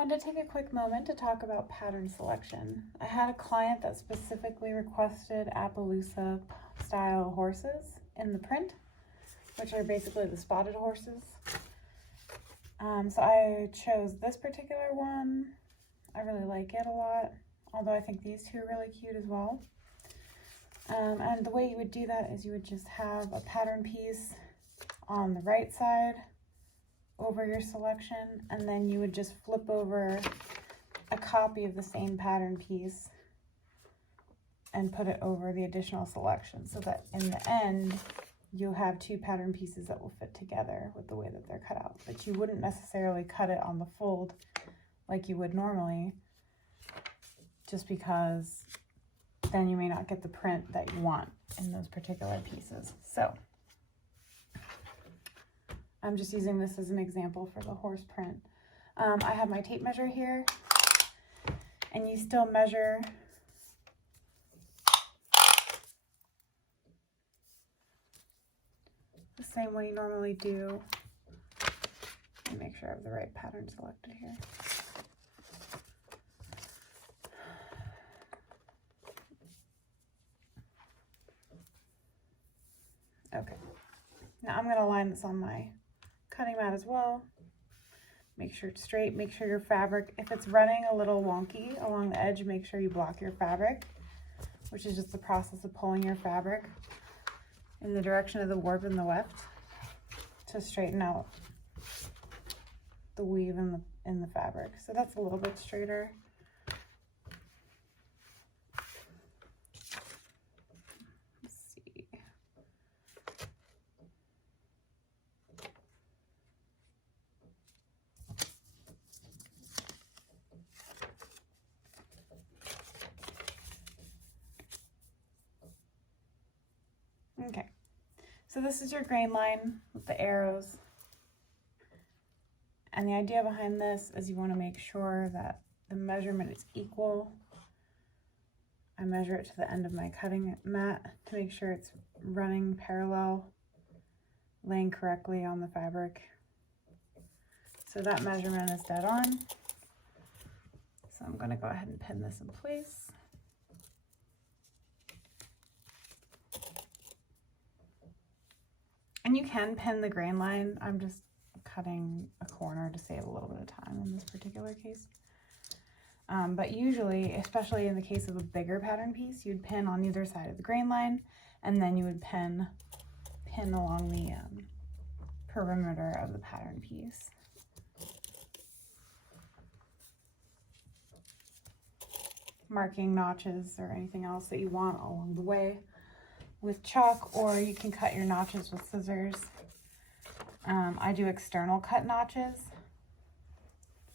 wanted to take a quick moment to talk about pattern selection. I had a client that specifically requested Appaloosa style horses in the print, which are basically the spotted horses. So I chose this particular one. I really like it a lot, although I think these two are really cute as well. And the way you would do that is you would just have a pattern piece on the right side over your selection, and then you would just flip over a copy of the same pattern piece and put it over the additional selection, so that in the end you'll have two pattern pieces that will fit together with the way that they're cut out. But you wouldn't necessarily cut it on the fold like you would normally, just because then you may not get the print that you want in those particular pieces. So I'm just using this as an example for the horse print. I have my tape measure here, and you still measure the same way you normally do. Let me make sure I have the right pattern selected here. Okay, now I'm going to line this on my cutting mat as well. Make sure it's straight, make sure your fabric, if it's running a little wonky along the edge, make sure you block your fabric, which is just the process of pulling your fabric in the direction of the warp and the weft to straighten out the weave in the fabric. So that's a little bit straighter. Let's see. Okay, so this is your grain line with the arrows. And the idea behind this is you want to make sure that the measurement is equal. I measure it to the end of my cutting mat to make sure it's running parallel, laying correctly on the fabric. So that measurement is dead on. So I'm going to go ahead and pin this in place. And you can pin the grain line. I'm just cutting a corner to save a little bit of time in this particular case. But usually, especially in the case of a bigger pattern piece, you'd pin on either side of the grain line, and then you would pin along the perimeter of the pattern piece. Marking notches or anything else that you want along the way with chalk, or you can cut your notches with scissors. I do external cut notches,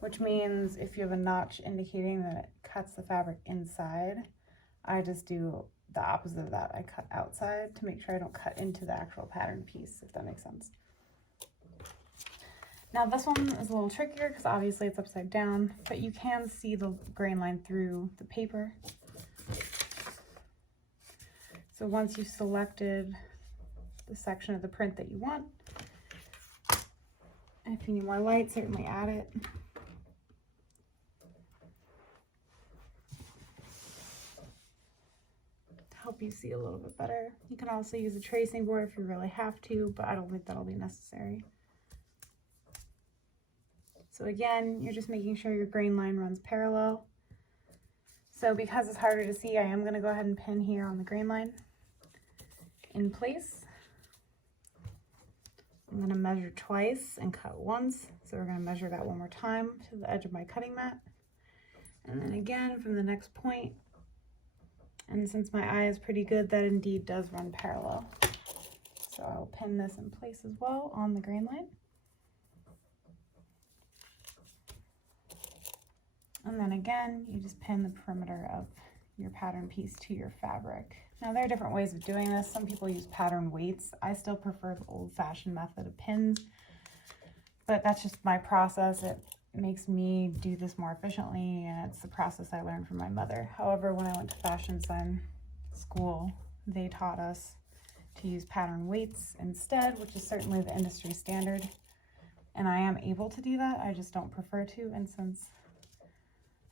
which means if you have a notch indicating that it cuts the fabric inside, I just do the opposite of that. I cut outside to make sure I don't cut into the actual pattern piece, if that makes sense. Now this one is a little trickier because obviously it's upside down, but you can see the grain line through the paper. So once you've selected the section of the print that you want, and if you need more light, certainly add it. To help you see a little bit better. You can also use a tracing board if you really have to, but I don't think that'll be necessary. So again, you're just making sure your grain line runs parallel. So because it's harder to see, I am going to go ahead and pin here on the grain line in place. I'm going to measure twice and cut once. So we're going to measure that one more time to the edge of my cutting mat. And then again from the next point. And since my eye is pretty good, that indeed does run parallel. So I'll pin this in place as well on the grain line. And then again, you just pin the perimeter of your pattern piece to your fabric. Now there are different ways of doing this. Some people use pattern weights. I still prefer the old-fashioned method of pins, but that's just my process. It makes me do this more efficiently, and it's the process I learned from my mother. However, when I went to fashion design school, they taught us to use pattern weights instead, which is certainly the industry standard. And I am able to do that, I just don't prefer to. And since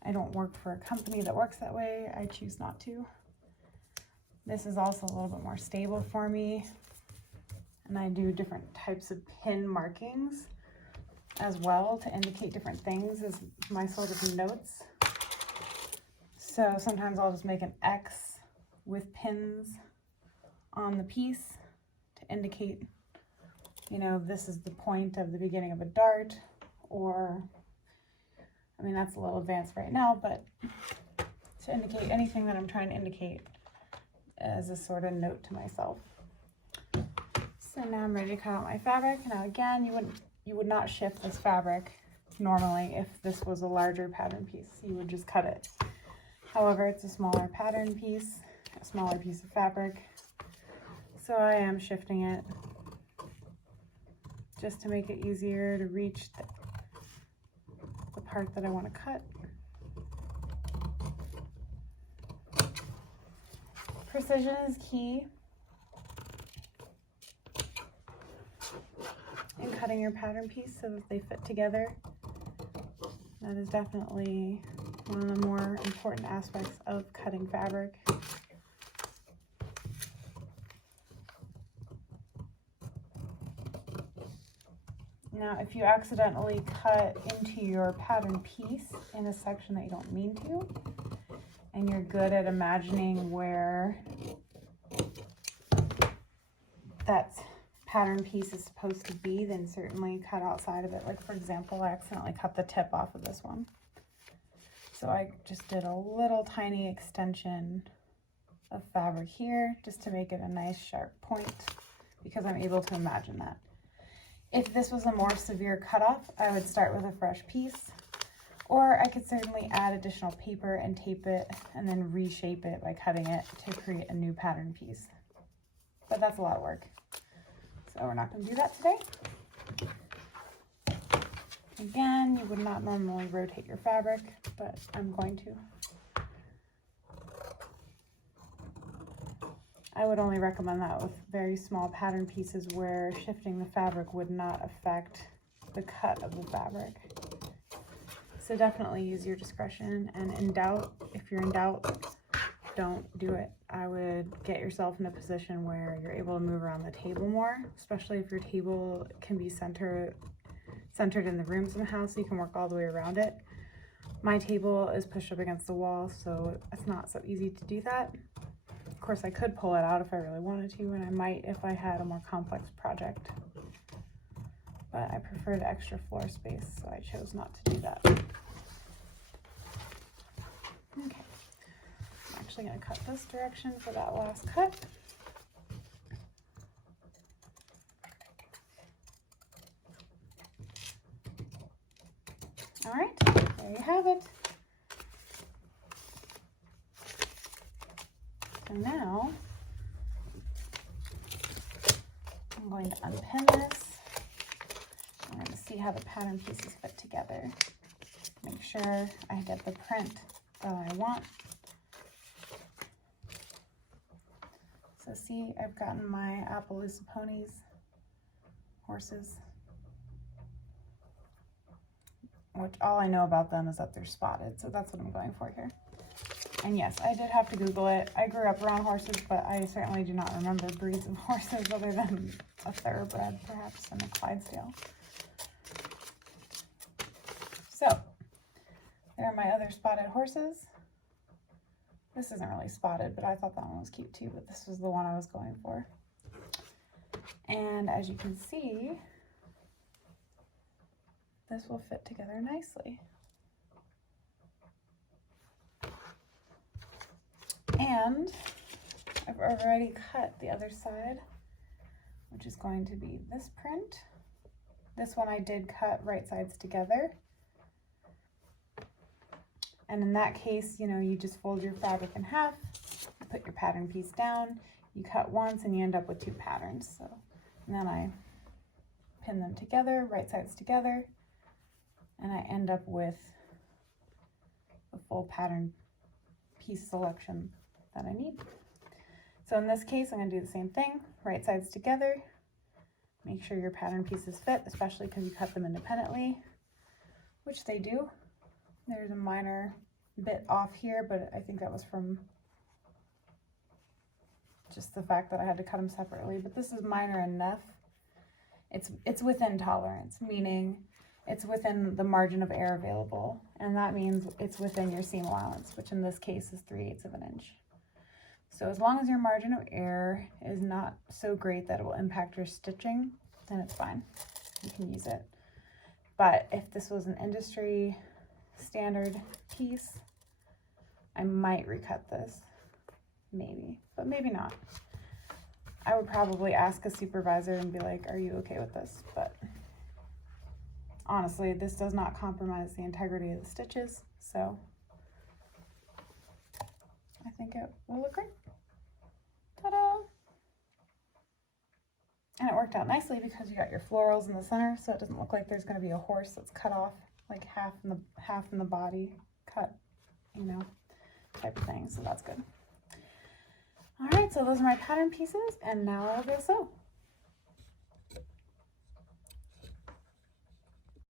I don't work for a company that works that way. I choose not to. This is also a little bit more stable for me. And I do different types of pin markings as well to indicate different things as my sort of notes. So sometimes I'll just make an X with pins on the piece to indicate, you know, this is the point of the beginning of a dart, or, I mean, that's a little advanced right now, but to indicate anything that I'm trying to indicate as a sort of note to myself. So now I'm ready to cut out my fabric. Now again, you would not shift this fabric normally if this was a larger pattern piece. You would just cut it. However, it's a smaller pattern piece, a smaller piece of fabric. So I am shifting it just to make it easier to reach the part that I want to cut. Precision is key in cutting your pattern piece so that they fit together. That is definitely one of the more important aspects of cutting fabric. Now, if you accidentally cut into your pattern piece in a section that you don't mean to, and you're good at imagining where that pattern piece is supposed to be, then certainly cut outside of it. Like, for example, I accidentally cut the tip off of this one. So I just did a little tiny extension of fabric here just to make it a nice sharp point, because I'm able to imagine that. If this was a more severe cutoff, I would start with a fresh piece, or I could certainly add additional paper and tape it and then reshape it by cutting it to create a new pattern piece. But that's a lot of work, so we're not going to do that today. Again, you would not normally rotate your fabric, but I'm going to. I would only recommend that with very small pattern pieces where shifting the fabric would not affect the cut of the fabric. So definitely use your discretion, and if you're in doubt, don't do it. I would get yourself in a position where you're able to move around the table more, especially if your table can be centered in the rooms in the house, so you can work all the way around it. My table is pushed up against the wall, so it's not so easy to do that. Of course, I could pull it out if I really wanted to, and I might if I had a more complex project. But I preferred extra floor space, so I chose not to do that. Okay, I'm actually going to cut this direction for that last cut. All right, there you have it. So now I'm going to unpin this. I'm going to see how the pattern pieces fit together. Make sure I get the print that I want. So see, I've gotten my Appaloosa ponies, horses, which all I know about them is that they're spotted. So that's what I'm going for here. And yes, I did have to Google it. I grew up around horses, but I certainly do not remember breeds of horses other than a thoroughbred, perhaps, and a Clydesdale. So, there are my other spotted horses. This isn't really spotted, but I thought that one was cute too, but this was the one I was going for. And as you can see, this will fit together nicely. And I've already cut the other side, which is going to be this print. This one I did cut right sides together. And in that case, you know, you just fold your fabric in half, you put your pattern piece down, you cut once, and you end up with two patterns. So, and then I pin them together, right sides together, and I end up with a full pattern piece selection that I need. So in this case, I'm going to do the same thing, right sides together. Make sure your pattern pieces fit, especially because you cut them independently, which they do. There's a minor bit off here, but I think that was from just the fact that I had to cut them separately. But this is minor enough. It's within tolerance, meaning it's within the margin of error available, and that means it's within your seam allowance, which in this case is 3/8 of an inch. So as long as your margin of error is not so great that it will impact your stitching, then it's fine. You can use it. But if this was an industry standard piece, I might recut this, maybe, but maybe not. I would probably ask a supervisor and be like, are you okay with this? But honestly, this does not compromise the integrity of the stitches, so I think it will look great. Ta-da! And it worked out nicely because you got your florals in the center, so it doesn't look like there's going to be a horse that's cut off, like half in the body cut, you know, type of thing. So that's good. All right, so those are my pattern pieces, and now I'll go sew.